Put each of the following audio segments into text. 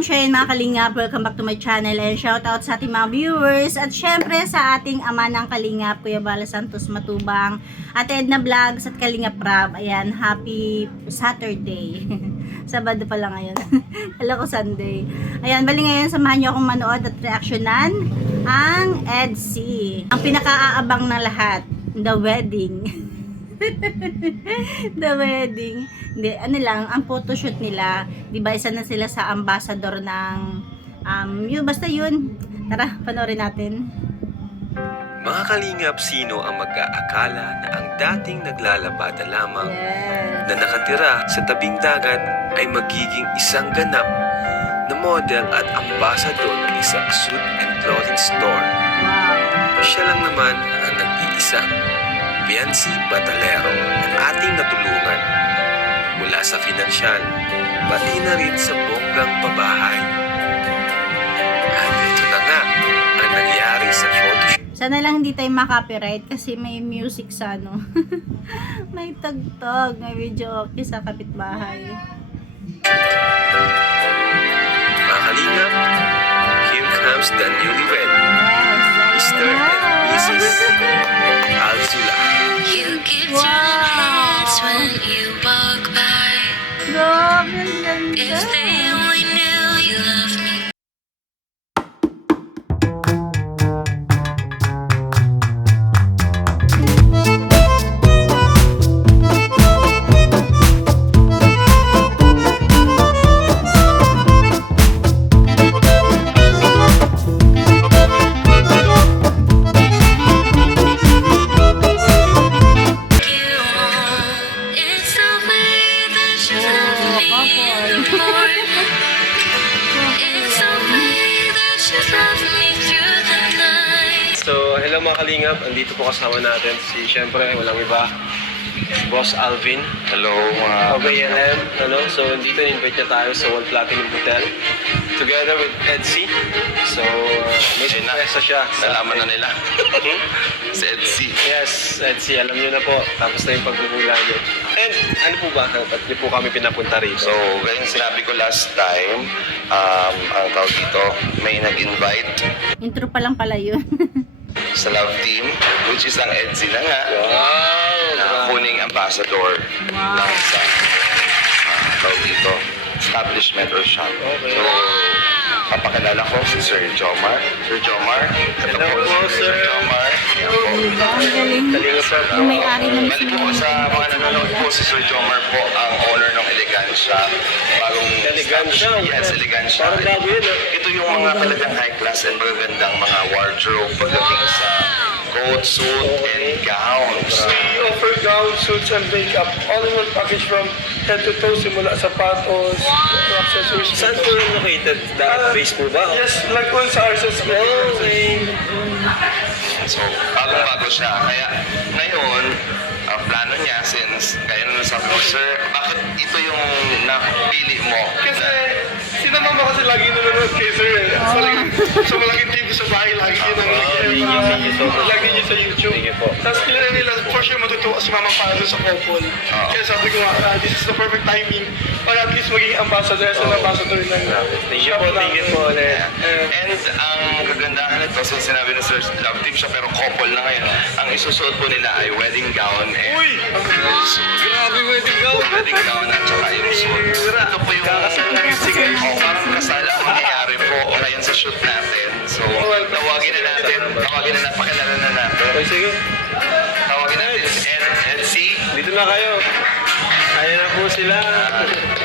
Ma'am Shane, mga Kalingap, welcome back to my channel and shout out sa ating mga viewers at syempre sa ating ama ng Kalingap, Kuya Bala Santos Matubang, at Edna Vlogs at Kalingap Rab. Ayan, happy Saturday. Sabado pala ngayon. Kala ko Sunday. Ayan, bali ngayon samahan niyo akong manood at reaksyonan ang EDC. Ang pinakaaabang ng lahat, the wedding. The wedding. Hindi, ano lang, ang photoshoot nila, di ba isa na sila sa ambassador ng, yun, basta yun. Tara, panoorin natin. Mga Kalingap, sino ang mag-aakala na ang dating naglalabada lamang na nakatira sa tabing dagat ay magiging isang ganap na model at ambassador ng isang suit and clothing store. Wow. Siya lang naman ang nag-iisang Biancy Batalero ng ating natulungan mula sa pinansyal, pati na rin sa bonggang pabahay. At ito na nga ang nangyari sa photoshoot. Sana lang hindi tayo makopyright kasi may music sa ano. May tagtog, may video okay sa kapitbahay. Mga Kalingap, here comes the newlywed, Yes, Mr. and Mrs. Alzula. You give your hands when you walk by. grabe, ang If ganda. they only knew you love me. It's the way that you love me more. It's the way that you love me through the night. So, hello mga Kalingap. Andito po kasama natin si, syempre, walang iba, Boss Alvin. Hello mga OBLM. So, dito in-invite niya tayo sa One Platinum Hotel. Together with EDC. So, may surpresa siya. nalaman na nila. Si EDC. Yes, EDC. Alam niyo na po. Tapos na yung paghuhula niyo. And, ano po ba? At niyo po kami pinapunta rito. So, gayong sinabi ko last time, ang tawag dito, may nag-invite Intro pa lang pala yun. sa love team, which is ang EDC na nga, Wow! na kuning ambassador ng isang tawag dito, establishment or shop. Okay. So, papakilala ko si Sir Jomar. Sir Jomar. Ito Hello po, si sir. Jomar. Yan po. Diba? Ang galing. Kalingap Rab. Yung may-ari ng Bali po sa mga nanonood po, si Sir Jomar po ang owner ng Elegancia. Bagong Elegancia? Yes, Elegancia. Parang bago yun, Ito yung mga talagang high class and magagandang mga wardrobe pagdating sa coat, suit, and gowns. We offer gowns, suits, and makeup. All in one package from head to toe, simula sapatos, to accessories. Saan po yung located? Dahil base po ba? Yes, lagpon sa RSS. Okay. So, bago-bago siya. Kaya ngayon, ang plano niya, since kaya na sabi ko, Sir, bakit ito yung napili mo? Kasi, sinama mo kasi lagi nanonood kay Sir. So, malaking TV sa bahay, lagi din Thank you so much. lagi niyo sa YouTube. Thank you po. Tapos kilala nila, for sure matutuwa si Mama para sa couple. Kaya sabi ko nga, this is the perfect timing para at least maging ambassador as an ambassador ng Thank you po ulit. And ang kagandahan nito, since sinabi na Sir, love team siya pero couple na ngayon, ang isusuot po nila ay wedding gown and Uy! Grabe wedding gown. wedding gown at saka yung suit. Ito po yung parang kasal ang mangyayari po ngayon sa shoot natin. So, tawagin na napakilala na natin. Okay, sige. Tawagin natin si EDC. Dito na kayo. Kaya na po sila.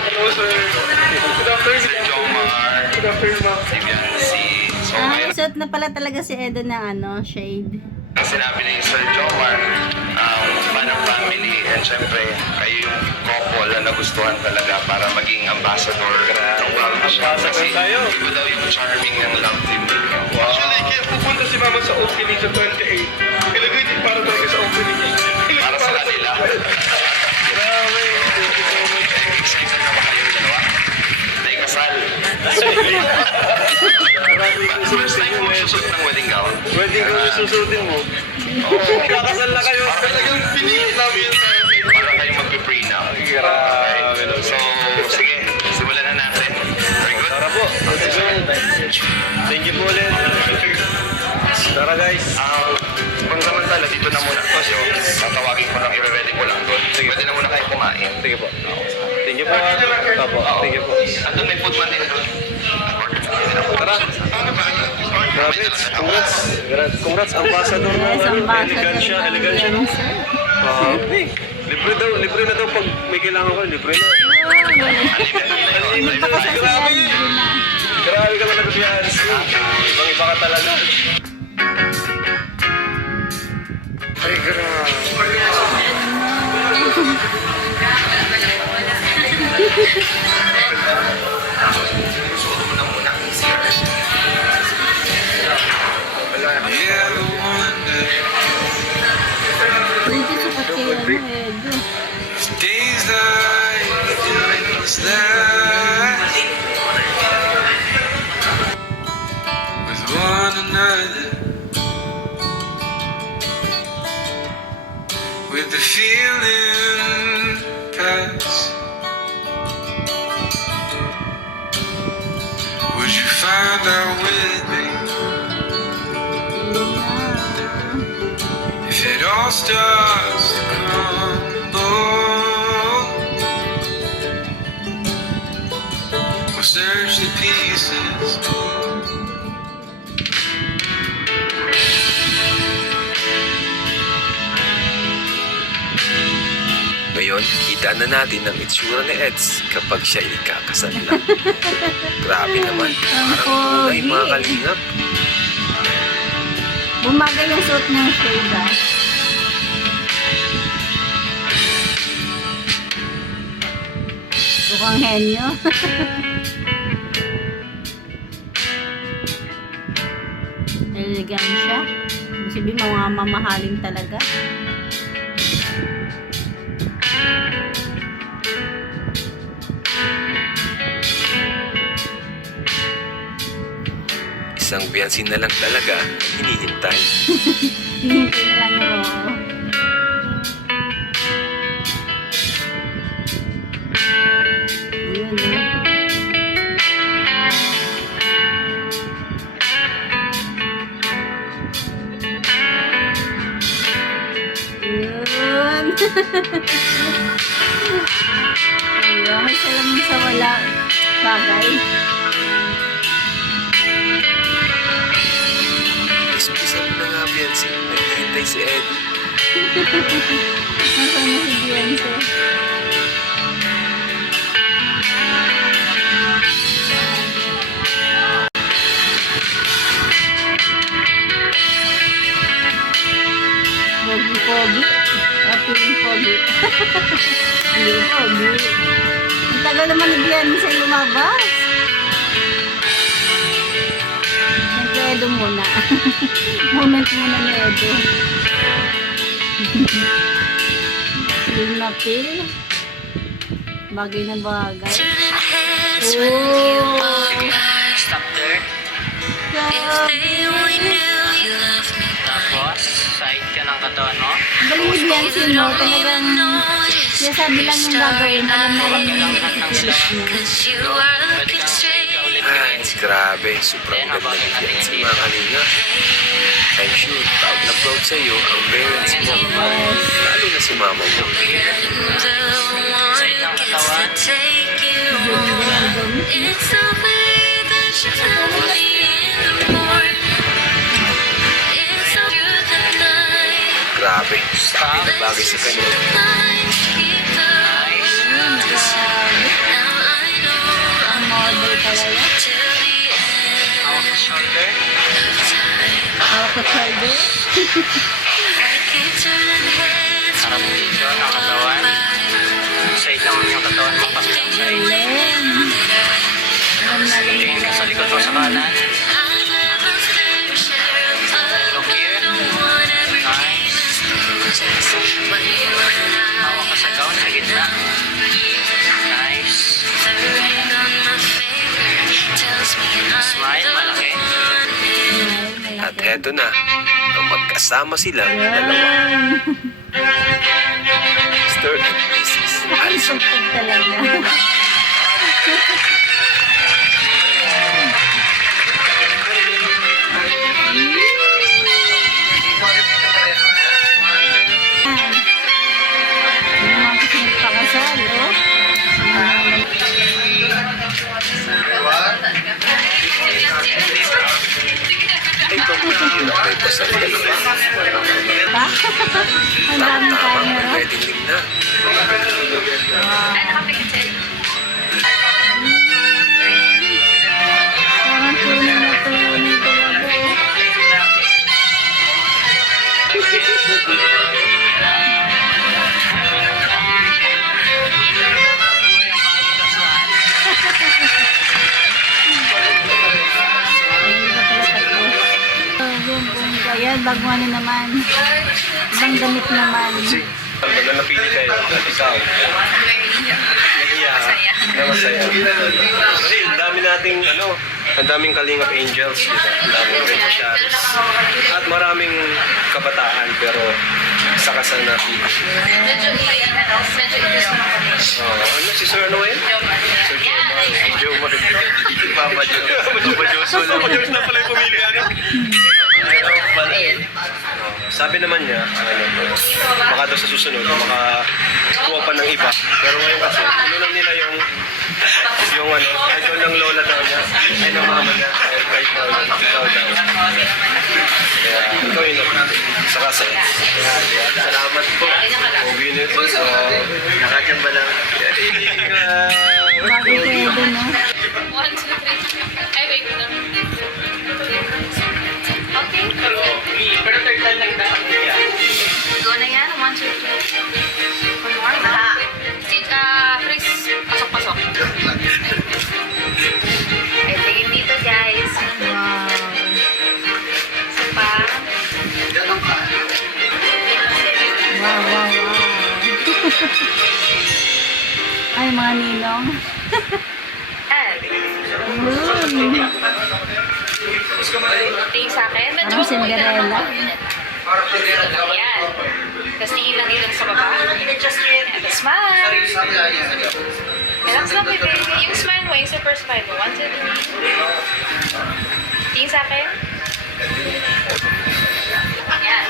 Hello, Sir. Good afternoon. Sir Jomar. Good afternoon, ma'am. Si Biancy. So, ngayon, Suot na pala talaga si Edo ng shade. ang sinabi ni Sir Jomar, fan ng family, and syempre, kayo yung couple na nagustuhan talaga para maging ambassador ng family siya. Ambassador Kasi tayo. iba daw yung charming ng love team ninyo. Actually, kaya pupunta si Mama sa opening sa 28. Ilagay din para talaga sa opening. Para sa kanila. Grabe. Thank you so much. Excited na ba kayong dalawa? May kasal. First time mo susot ng wedding gown. Wedding gown yung susutin mo. Kakasal na kayo. Talagang pinili namin yan para sa inyo. Para kayo magpiprenup. Grabe. So, sige, simulan na natin. Very good. Tara po. Thank you po ulit. Tara guys. Pangsamantala, dito na muna to. So, tatawagin ko lang, i-ready ko lang doon. Pwede na muna kayo kumain. Sige po. Thank you po. Opo, thank you po. Andun may food man din doon. Tara. Grabe, congrats. Congrats, ambassador ng Yes, elegansya, elegansya no? Grabe. Libre na daw pag may kailangan ko, libre na. Unlimited. Grabe. Grabe ka talaga, Fiancé. Ibang-iba ka talaga. Ay, grabe. Hindi sukat kayo, Edo. Days like these last with one another, with the feeling pass. Would you find out with me if it all starts to crumble? We'll search the pieces. Ngayon, kita na natin ang itsura ni Eds kapag siya ikakasal na. Grabe naman. Parang tunay mga kalingap. Bumagay yung suit ng shade, ah. Mukhang henyo. Elegant siya. Sabi mga mamahalin talaga. Isang biyansin na lang talaga ang hinihintay. Hinihintay na lang yung oo. Yun, eh. Yun. Ayun, may salamin sa wala. Bagay. Ispisan mo na nga biyansin. Naghihintay si Ed. Nasaan na si Beyonce? Pogi-pogi. Feeling pogi. Hindi pogi. Ang tagal naman ni Beyonce lumabas. Siyempre, Edo muna. Moment muna ni Edo. Feel na feel. Bagay na bagay. Turning heads when you walk by. Stop there. If they only knew you loved me. Tapos, side ka ng katawan mo. Galing ni Beyonce, no? Talagang sinasabi lang yung gagawin. Alam na lang yung feelings niya. Cause you are looking straight. Ay, grabe. Sobrang ganda ni Fiancé mga kalingap. I'm sure, proud na proud sa'yo ang parents mo. Lalo na si mama mo. The one gets to take you home. It's the way that you tell me in the morning. It's all through the night. Grabe. Bagay na bagay sa kanya. Night, keep the roses. Now I know I'm Model talaga. till the end Hawak sa shoulder. of time. Hawak sa shoulder. I keep turning heads Harap when dito you ng walk katawan. by. Side naman yung katawan mo, kabilang side. Galing. Alam na lang Tingin ka sa likod mo sa kanan. Look here. Hawak ka sa gown, sa gitna. Nice. Smile, malaki. At heto na, ang magkasama silang dalawa. Mr. and Mrs. Alison. Suntok talaga. Masarap ka na ba? Pa? Ang daming Tamang camera. wedding na. Parang tunay na tunay talaga. Ayan, bago ano naman. Ibang damit naman. Na napili kayo at ikaw. Nahiya. Na masaya. Kasi ang dami nating ang daming Kalingap Angels, di ba? Ang daming beneficiaries. At maraming kabataan pero sa kasal na pili. Ano si Sir ano yun? Sir Jomar. Papa Joshua. Papa Joshua na pala yung pumili. Sabi naman niya, baka daw sa susunod, makakuha pa ng iba. Pero ngayon kasi, inunan nila yung idol ng lola daw niya, ay ng mama niya, kay ikaw daw. Kaya, ikaw yun sa kasal. Salamat po. Pogi nito. So, nakachamba lang. Bago pwede, no? 1, 2, 3. Ay, wait lang. Okay. Pero third time na kita kaya. Go na yan. 1, 2, 3. One more. Chris, pasok-pasok. Ay, tingin dito, guys. Wow. Isa pa. Wow, wow, wow. Ay, mga ninong. Yan. Tingin sa akin. Medyo Parang Cinderella. Yan. Tapos tingin lang dito sa baba. And smile. Relax lang, baby. Yung smile mo, yung super smile mo. 1, 2, 3. Tingin sa akin. Yan.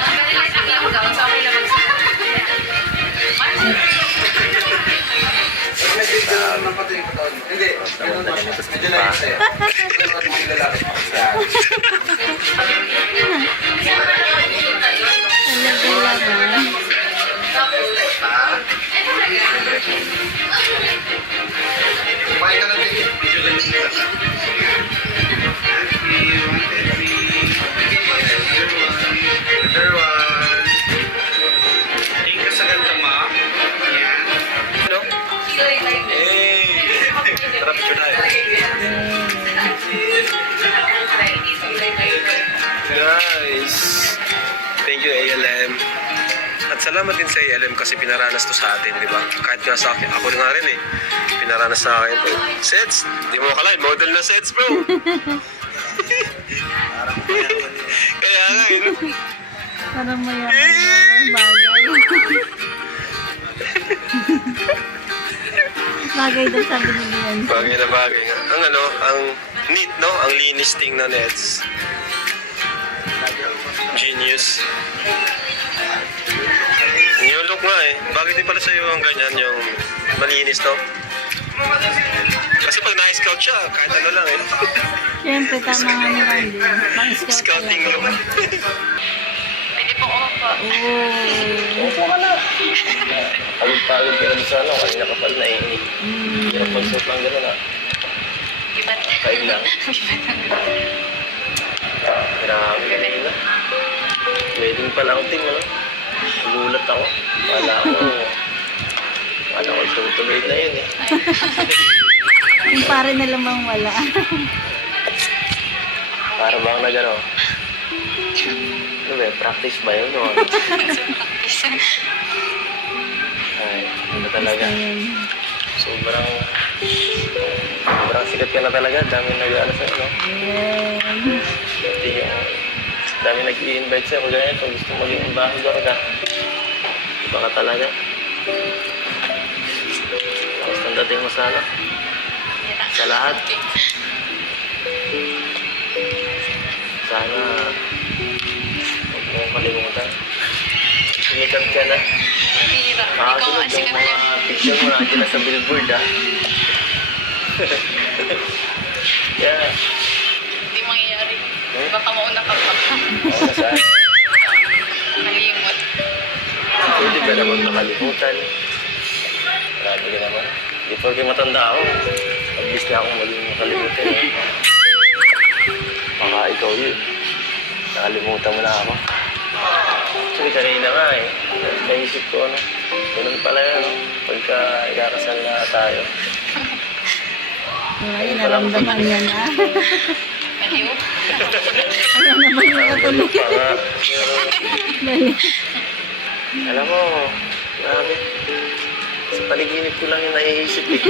Medyo maliit ang yung gown, so okay lang magsimula. Talaga ba? Tingin ka sa ganda, ma. Yan. Ano? Hey! Tara, picture tayo. Guys, thank you ALM. At salamat din sa ALM kasi pinaranas to sa atin, di ba? Kahit nga sa akin, ako nga rin eh. Pinaranas sa akin to. Sets, di mo makalain, model na sets bro. Kaya nga eh. No? Parang mayaman na bagay. Bagay daw sabi ni Lian. Bagay na bagay nga. Ang neat, no? Ang linis tingnan nets. Genius. New look nga eh. Bakit din pala sa'yo ang ganyan, yung malinis, no? Kasi pag na-scout siya, kahit ano lang eh. Siyempre, tama nga ni Randy. Pang-scout Scouting talaga. look. Pwede po ako. Oo. Opo ka na. Pagod-pagod ka na sa ano, kanina ka pala naiinit. Hirap mag-suit lang gano'n ah. Iba. Kain lang. Grabe na. Wedding pala ang team, ano? Gulat ako. Wala ko tutuloy na yun eh. Yung pare na lamang wala. Para bang na gano'n. Ano ba, practice ba yun o? Ay, ano talaga. Ayun. Sobrang sikat ka na talaga. Dami nag-ano sa'yo, no? Ayun. Pati yung dami nag-i-invite sa'yo. Kung ganito, gusto mo maging ambassador ka. Iba ka talaga. Basta ang dating mo sa ano? Sa lahat. Sana huwag mo kalimutan. Sumikat ka na. Hira. Ikaw Makasunod ang sikat yung mga niya. picture mo natin na sa billboard, ah. Yeah. Hindi mangyayari. Baka mauna ka pa. Oo na saan. Kalimot. Pwede ka naman makalimutan. Grabe ka naman. Di porke matanda ako. Mabilis na akong maging makalimutan. Eh. Baka ikaw yun. Nakalimutan mo na ako. Actually, kanina nga eh. Naisip ko, ano. Ganun pala yan, no? Pagka ikakasal na tayo. Ay, naramdaman niya na. Maliw. Ano naman yung Ganun natuloy? pa nga. Pero, alam mo, grabe. Sa paliginip ko lang yung naiisip eh.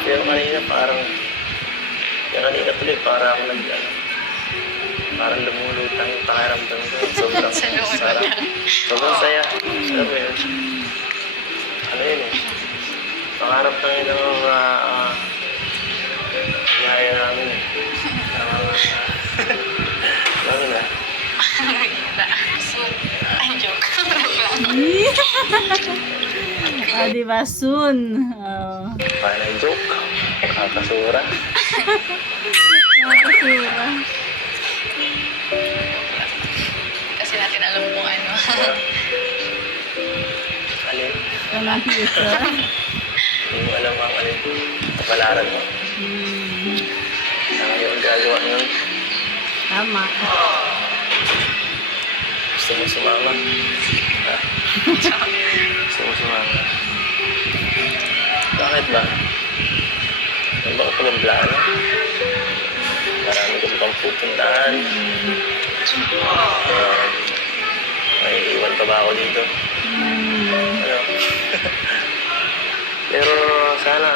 Pero kanina parang, yung kanina tuloy parang parang lumulutang yung pakiramdam ko. Sobrang Sa loob sarap. niya. Sobrang saya. Alam mo yun? Ano yun eh? Pangarap na yun ang niyaya namin eh. Ano na? So, ay, joke. Ah, di ba? Soon. Oh. Parang na joke. Kakasura. Nakakasura. Kasi natin alam kung ano. Alin? Walang future. Hindi mo alam ang alin. Kapalaran mo. Saan yung gagawa nun? Tama. Gusto mo sumama? Ha? Gusto mo sumama? Bakit ba? Ano ba kapag ang plano? Marami ka bang pupuntahan? May iwan pa ba ako dito? Ano? Pero sana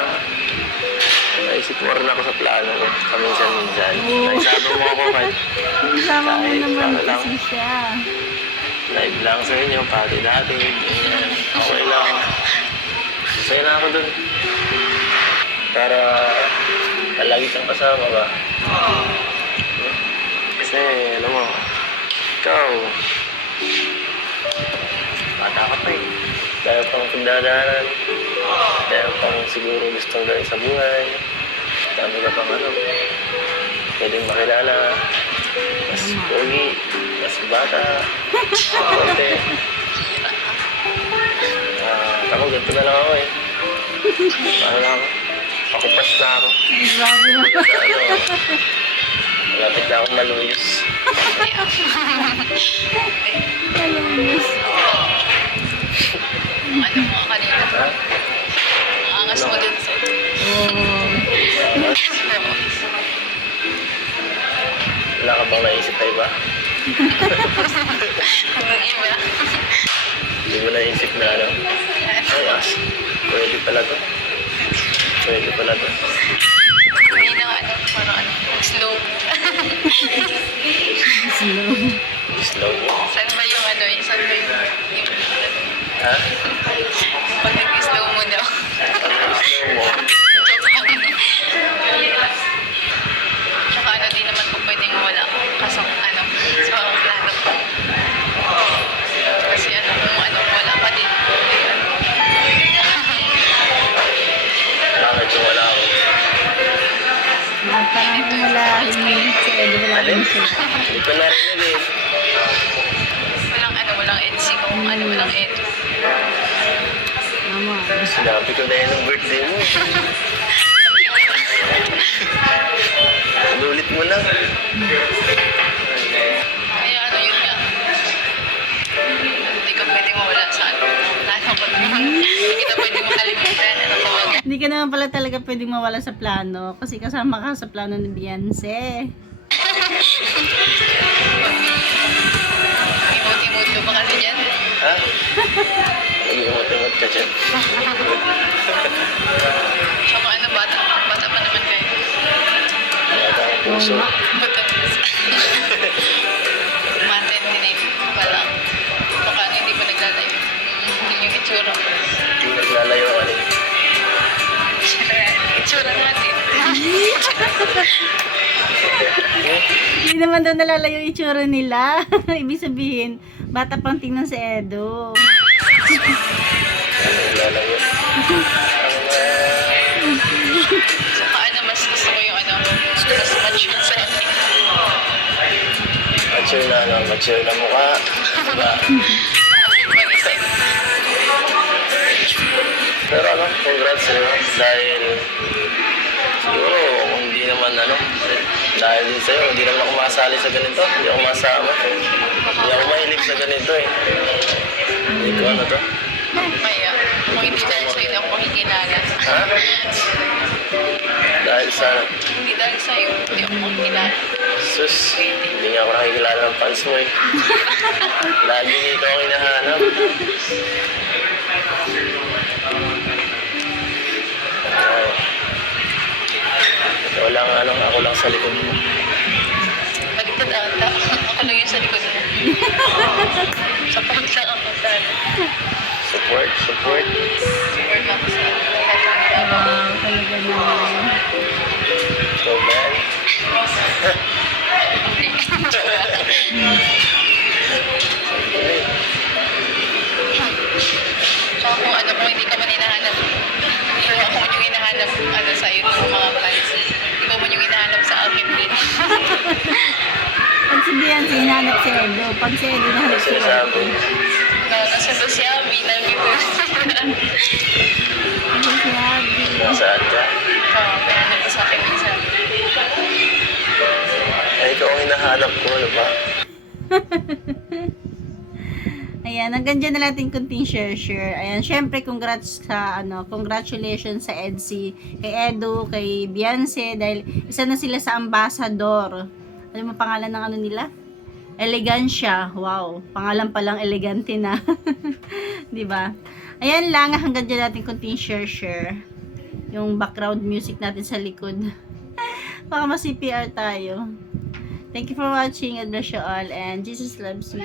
naisip mo rin ako sa plano ko paminsan-minsan. Naisama mo ako kahit Kasama mo kahit naman ano lang. kasi siya. Live lang sa inyo, pati dati. Okay lang. Masaya na ako dun. Para palagi kang kasama ba? Kasi, alam mo, ikaw, bata ka pa eh. Dahil pang pagdadaanan. Dahil pang siguro gustong gawin sa buhay. Dami ka pang ano. Pwedeng makilala. Mas pogi. Mas bata. Konti. Ako, ganito na lang ako eh. Paano na ako? Pakupas na ako. Grabe na. Ano, malapit na akong maluyos. Kalungis. Ano mo kanina? Ha? Ang angas mo din sa Oh. Wala ka bang naisip pa iba? Ang iba. Hindi mo naisip na ano? Ay, pwede pala to. Pwede pala to. Kanina nga ano, parang ano, slow. Slow. Slow mo. Saan ba yung ano, saan ba yung Ha? pag nag-slow mo daw. Slow mo. Tsaka ano, di naman po pwedeng wala. Kaso ano, sa mga plano ko. Kasi ano, kung ano, wala pa din. Bakit yung wala ako? Parang wala rin si Eddie, wala Alin? rin siya. Hindi ko narinig eh. Walang ano, walang EDC kung ano, walang ED. Tama. Sinabi ko na yun ng birthday mo. Ulit mo lang. Kaya ano, yun nga. Hindi ka pwedeng mawala sa ano. Plano ko. Hindi ka pwedeng makalimutan. Ano talaga. Hindi ka naman pala talaga pwedeng mawala sa plano kasi kasama ka sa plano ni Beyonce. Timot-timot ka ba kasi dyan? Ha? Nag-iumot-imot ka dyan. Tsaka ano, bata pa naman kayo. Wala kang puso. Bata Maten, hindi pa lang. Baka ano, hindi pa naglalayo. Yung itsura. Hindi naglalayo ka rin. Itsura natin. Hindi naman daw nalalayo yung itsura nila. Ibig sabihin, bata pang tingnan si Edo. Lalayo. Saka ano, mas gusto ko yung ano, mas mature sa akin. Mature na mukha. Diba? Mag-isip. Pero ano, congrats sa'yo. Dahil siguro kung hindi naman dahil din sa'yo, hindi naman ako masali sa ganito. Hindi ako masama. Hindi ako mahilig sa ganito eh. Hindi ko ano to. Kaya, kung hindi dahil sa'yo, hindi ako makikilala. Ha? Dahil sa Hindi dahil sa'yo, hindi ako makikilala. sus, hindi nga ako nakikilala ng fans mo eh. Lagi ikaw ang hinahanap. Ay. Ako lang sa likod mo. Baliktad ata. Ako lang yung sa likod mo. Support lang ako sa ano. Support. Support lang ako sa ano. Talaga naman. So man. So kung ano, kung hindi ka man hinahanap, kung ako man yung hinahanap ano, sa iyo ng mga fans, ikaw man yung hinahanap sa akin din. Pag si Beyonce, hinahanap si Edo. Pag si Edo, hinahanap si Sinasabi. Edo. Nasa si Abby, nami ko. Ano si Abby? Nasaan ka? Hinahanap ko sa akin minsan. Ay, ikaw ang hinahanap ko, ano ba? Ayan, hanggang dyan na natin kunting share. Ayan, syempre congrats sa congratulations sa EDSI, kay Edo, kay Beyonce, dahil isa na sila sa ambassador. Ano mo pangalan ng ano nila? Elegancia. Wow, pangalan pa lang elegante na. 'Di ba? Ayan lang, hanggang dyan natin kunting share. Yung background music natin sa likod. Baka ma-CPR tayo. Thank you for watching. God bless you all and Jesus loves you.